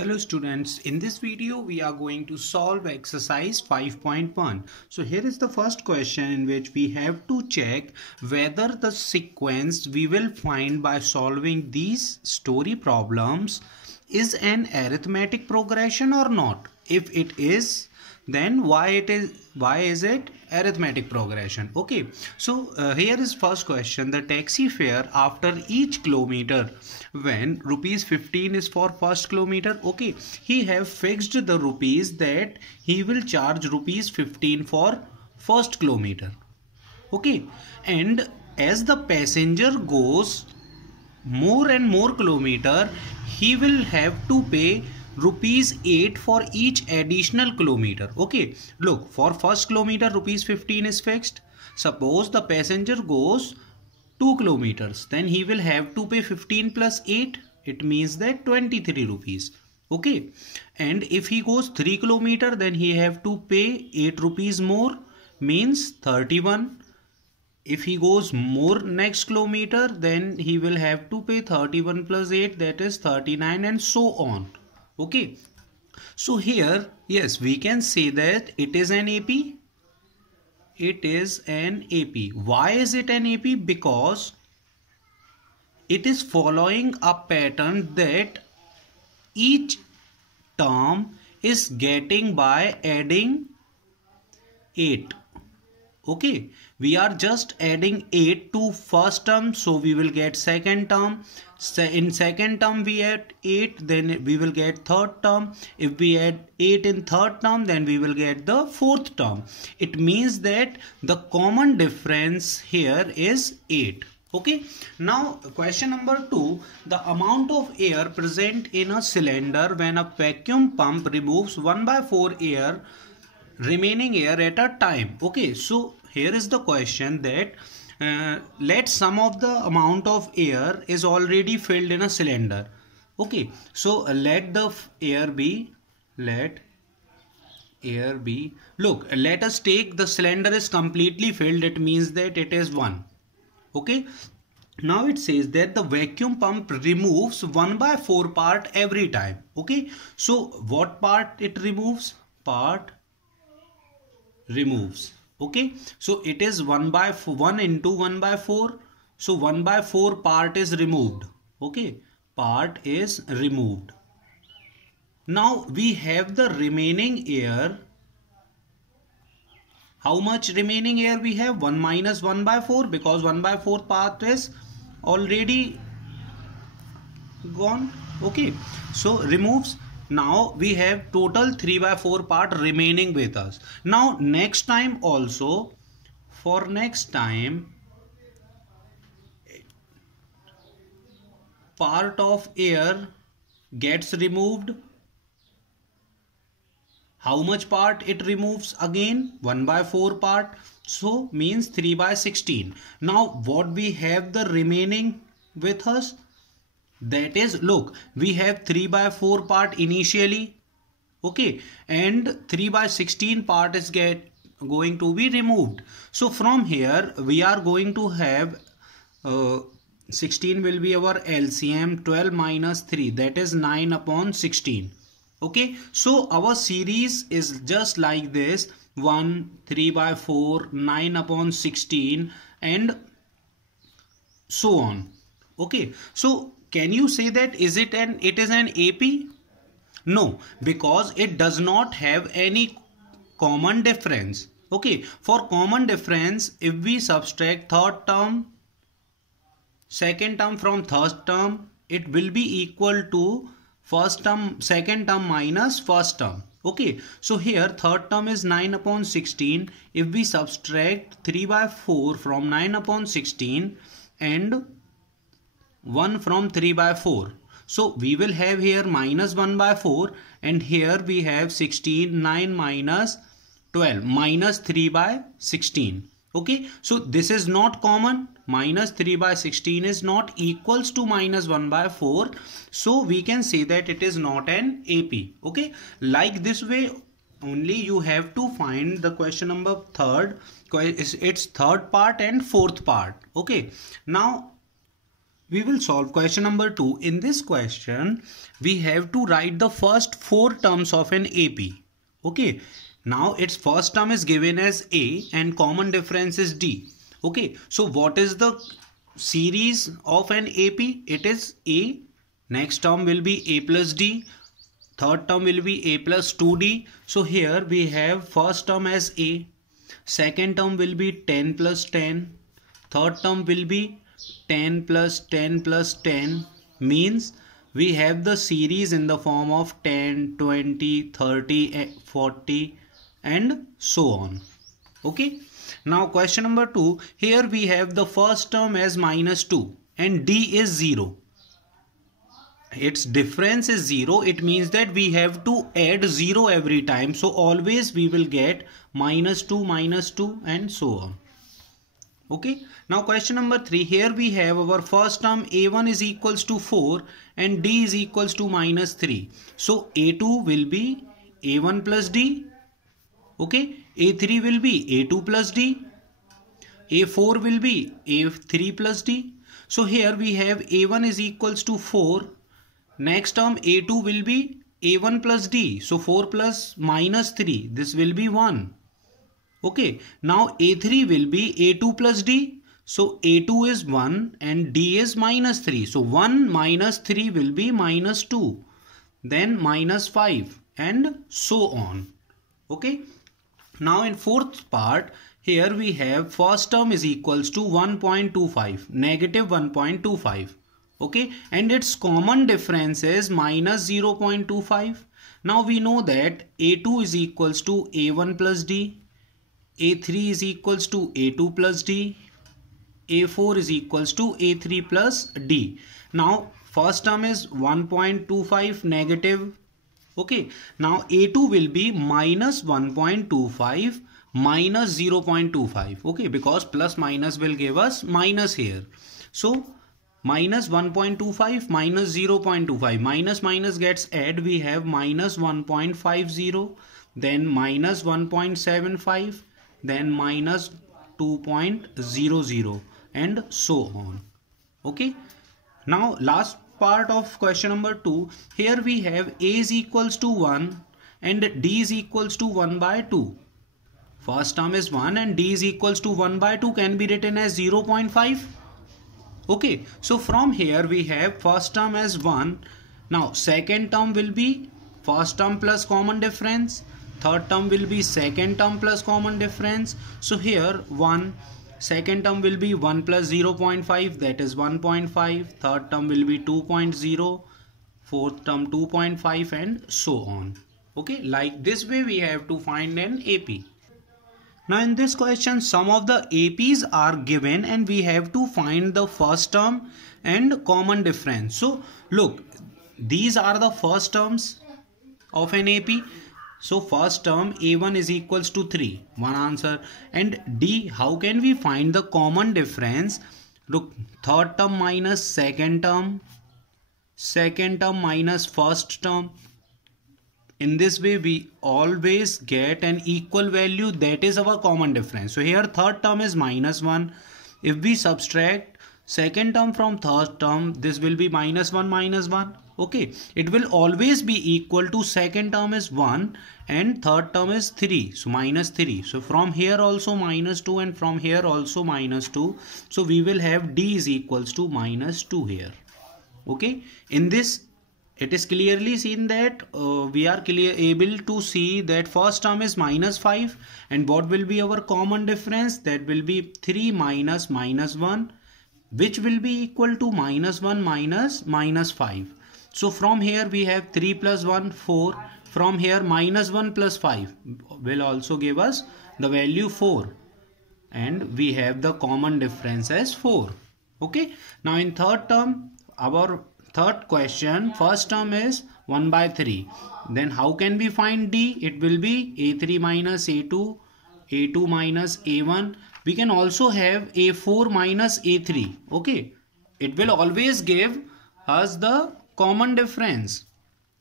Hello students, in this video we are going to solve exercise 5.1. So here is the first question in which we have to check whether the sequence we will find by solving these story problems is an arithmetic progression or not. If it is, then why is it arithmetic progression? Okay, so here is first question. The taxi fare after each kilometer when rupees 15 is for first kilometer. Okay, he have fixed the rupees that he will charge rupees 15 for first kilometer. Okay, and as the passenger goes more and more kilometer, he will have to pay rupees 8 for each additional kilometer. Okay, look, for first kilometer rupees 15 is fixed. Suppose the passenger goes 2 kilometers, then he will have to pay 15 plus 8. It means that 23 rupees. Okay, and if he goes 3 kilometer, then he have to pay 8 rupees more, means 31. If he goes more next kilometer, then he will have to pay 31 plus 8, that is 39, and so on. Okay, so here, yes, we can say that it is an AP. It is an AP. Why is it an AP? Because it is following a pattern that each term is getting by adding 8. Okay, we are just adding 8 to first term, so we will get second term. In second term we add 8, then we will get third term. If we add 8 in third term, then we will get the fourth term. It means that the common difference here is 8. Okay, now question number 2, the amount of air present in a cylinder when a vacuum pump removes 1/4 remaining air at a time. Okay, so here is the question that let some of the amount of air is already filled in a cylinder. Okay, so let the air be, look, let us take the cylinder is completely filled. It means that it is 1. Okay, now it says that the vacuum pump removes 1/4 part every time. Okay, so what part it removes? Part removes. Okay, so it is 1/1 into 1/4. So 1/4 part is removed. Okay, part is removed. Now we have the remaining air. How much remaining air we have? 1 minus 1/4, because 1/4 part is already gone. Okay, so removes. Now we have total 3/4 part remaining with us. Now next time also, for next time, part of air gets removed. How much part it removes again? 1/4 part. So means 3/16. Now what we have the remaining with us? That is, look, we have 3/4 part initially. Okay, and 3/16 part is going to be removed. So from here we are going to have 16 will be our LCM. 12 minus 3, that is 9/16. Okay, so our series is just like this: 1, 3/4, 9/16, and so on. Okay, so can you say that it is an AP? No, because it does not have any common difference. Okay, for common difference, if we subtract third term, second term from third term, it will be equal to first term, second term minus first term. Okay, so here third term is 9/16. If we subtract 3/4 from 9/16 and 1 from 3/4, so we will have here minus 1/4, and here we have 16. 9 minus 12 minus 3/16. Okay, so this is not common. Minus 3/16 is not equals to minus 1/4, so we can say that it is not an AP. Okay, like this way only you have to find the question number third. It's third part and fourth part. Okay, now We will solve question number 2. In this question, we have to write the first 4 terms of an AP. Okay. Now its first term is given as A and common difference is D. Okay. So what is the series of an AP? It is A. Next term will be A plus D. Third term will be A plus 2D. So here we have first term as A. Second term will be 10 plus 10. Third term will be 10 plus 10 plus 10. Means we have the series in the form of 10, 20, 30, 40 and so on. Okay. Now question number 2. Here we have the first term as minus 2 and D is 0. Its difference is 0. It means that we have to add 0 every time. So always we will get minus 2 and so on. Okay. Now question number 3. Here we have our first term A1 is equals to 4 and D is equals to minus 3. So A2 will be A1 plus D. Okay. A3 will be A2 plus D. A4 will be A3 plus D. So here we have A1 is equals to 4. Next term A2 will be A1 plus D. So 4 plus minus 3. This will be 1. Okay. Now A3 will be A2 plus D. So A2 is 1 and D is minus 3. So 1 minus 3 will be minus 2. Then minus 5 and so on. Okay. Now in fourth part, here we have first term is equals to 1.25, negative 1.25. Okay, and its common difference is minus 0.25. Now we know that A2 is equals to A1 plus D, A3 is equals to A2 plus D, A4 is equals to A3 plus D. Now first term is 1.25 negative. Okay, now A2 will be minus 1.25 minus 0.25. Okay, because plus minus will give us minus here. So minus 1.25 minus 0.25, minus minus gets add. We have minus 1.50, then minus 1.75, then minus 2.00 and so on. Okay. Now last part of question number 2. Here we have A is equals to 1 and D is equals to 1 by 2. First term is 1 and D is equals to 1 by 2 can be written as 0.5. Okay, so from here we have first term as 1. Now second term will be first term plus common difference. Third term will be second term plus common difference. So here 1. Second term will be 1 plus 0.5, that is 1.5. Third term will be 2.0. Fourth term 2.5 and so on. Okay, like this way we have to find an AP. Now in this question some of the APs are given and we have to find the first term and common difference. So look, these are the first terms of an AP. So first term A1 is equals to 3, one answer. And D, how can we find the common difference? Look, third term minus second term minus first term. In this way we always get an equal value, that is our common difference. So here third term is minus 1. If we subtract second term from third term, this will be minus 1. Okay, it will always be equal to second term is 1 and third term is 3. So minus 3. So from here also minus 2 and from here also minus 2. So we will have D is equals to minus 2 here. Okay, in this it is clearly seen that we are able to see that first term is minus 5 and what will be our common difference? That will be 3 minus minus 1, which will be equal to minus 1 minus minus 5. So from here we have 3 plus 1, 4. From here minus 1 plus 5 will also give us the value 4. And we have the common difference as 4. Okay. Now in third term, our third question, first term is 1 by 3. Then how can we find D? It will be A3 minus A2, A2 minus A1. We can also have A4 minus A3. Okay. It will always give us the common difference.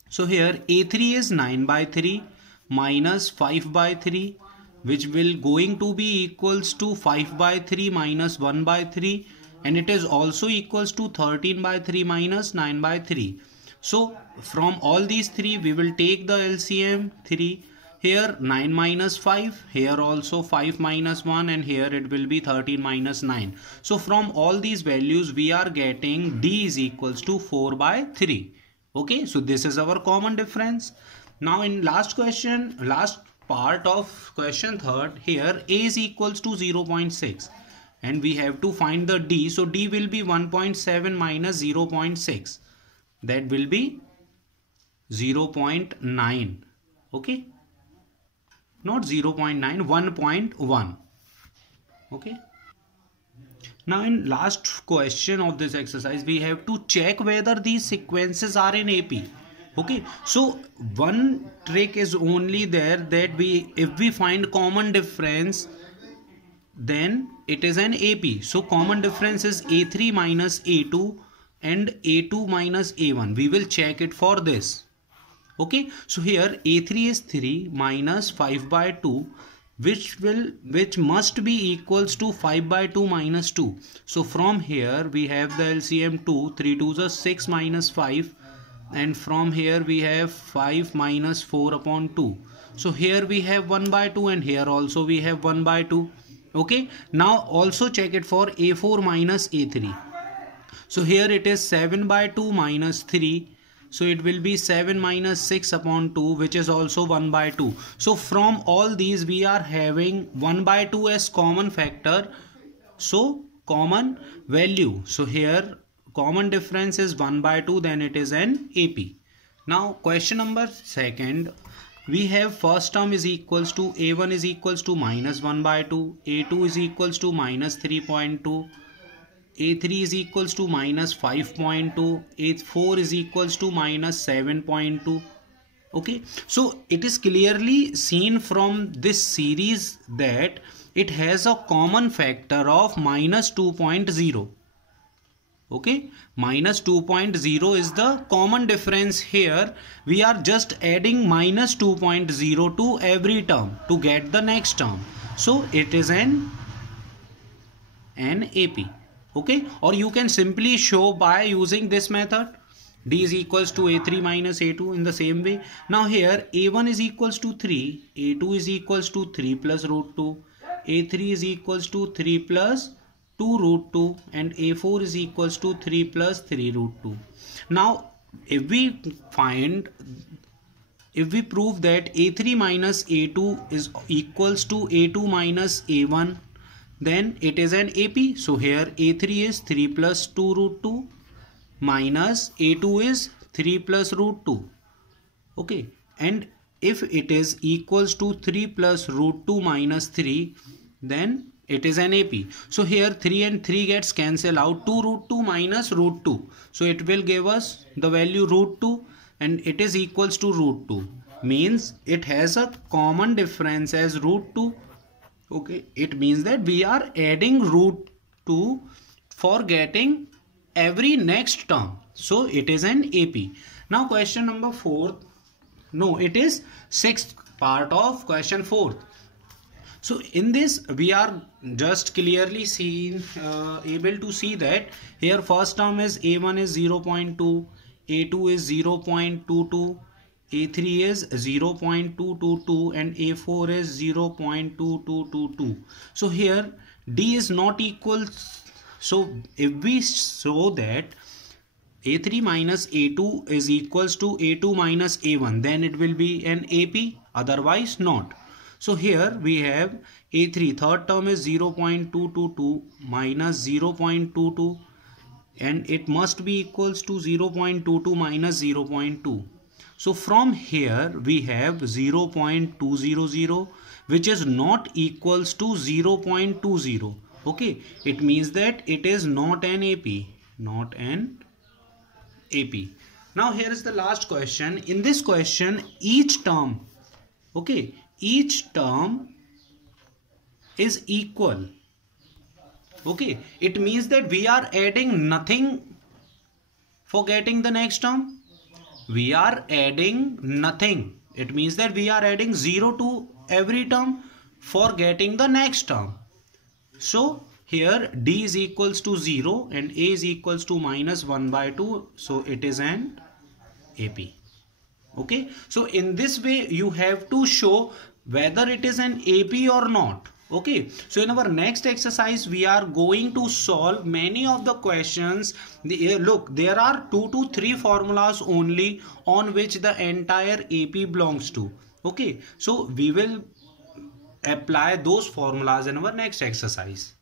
So here A3 is 9 by 3 minus 5 by 3, which will going to be equals to 5 by 3 minus 1 by 3 and it is also equals to 13 by 3 minus 9 by 3. So from all these three we will take the LCM. 3 here, 9 minus 5, here also 5 minus 1, and here it will be 13 minus 9. So from all these values we are getting D is equals to 4 by 3. Okay, so this is our common difference. Now in last question, last part of question third, here A is equals to 0.6 and we have to find the D. So D will be 1.7 minus 0.6, that will be 0.9. okay, not 0.9, 1.1. okay. Now in last question of this exercise we have to check whether these sequences are in AP. Okay, so one trick is only there, that if we find common difference then it is an AP. So common difference is A3 minus A2 and A2 minus A1. We will check it for this. Okay, so here A3 is 3 minus 5 by 2, which must be equals to 5 by 2 minus 2. So from here we have the LCM 2, 3 2s are 6 minus 5, and from here we have 5 minus 4 upon 2. So here we have 1 by 2 and here also we have 1 by 2. Okay, now also check it for A4 minus A3. So here it is 7 by 2 minus 3. So it will be 7 minus 6 upon 2, which is also 1 by 2. So from all these we are having 1 by 2 as common factor. So common value. So here common difference is 1 by 2, then it is an AP. Now question number second. We have first term is equals to A1 is equals to minus 1 by 2. A2 is equals to minus 3.2. A3 is equals to minus 5.2, A4 is equals to minus 7.2. Okay, so it is clearly seen from this series that it has a common factor of minus 2.0. Okay, minus 2.0 is the common difference here. We are just adding minus 2.0 to every term to get the next term. So it is an AP. Okay, or you can simply show by using this method. D is equals to A3 minus A2 in the same way. Now here A1 is equals to 3, A2 is equals to 3 plus root 2, A3 is equals to 3 plus 2 root 2, and A4 is equals to 3 plus 3 root 2. Now if we prove that A3 minus A2 is equals to A2 minus A1, then it is an AP. So here A3 is 3 plus 2 root 2 minus A2 is 3 plus root 2. Okay, and if it is equals to 3 plus root 2 minus 3, then it is an AP. So here 3 and 3 gets cancelled out. 2 root 2 minus root 2. So it will give us the value root 2, and it is equals to root 2. Means it has a common difference as root 2. Okay, it means that we are adding root 2 for getting every next term. So it is an AP. Now question number 4. No, it is 6th part of question 4. So in this we are just clearly able to see that here first term is A1 is 0.2, A2 is 0.22, A3 is 0.222, and A4 is 0.2222. So here D is not equal. So if we show that A3 minus A2 is equals to A2 minus A1, then it will be an AP, otherwise not. So here we have A3, third term is 0.222 minus 0.22, and it must be equals to 0.22 minus 0.2. So from here we have 0.200, which is not equals to 0.20. Okay, it means that it is not an AP, not an AP. Now here is the last question. In this question each term, okay, each term is equal. Okay, it means that we are adding nothing for getting the next term. We are adding nothing. It means that we are adding 0 to every term for getting the next term. So here D is equals to 0 and A is equals to minus 1 by 2. So it is an AP. Okay, so in this way you have to show whether it is an AP or not. Okay, so in our next exercise we are going to solve many of the questions. Look, there are 2 to 3 formulas only on which the entire AP belongs to. Okay, so we will apply those formulas in our next exercise.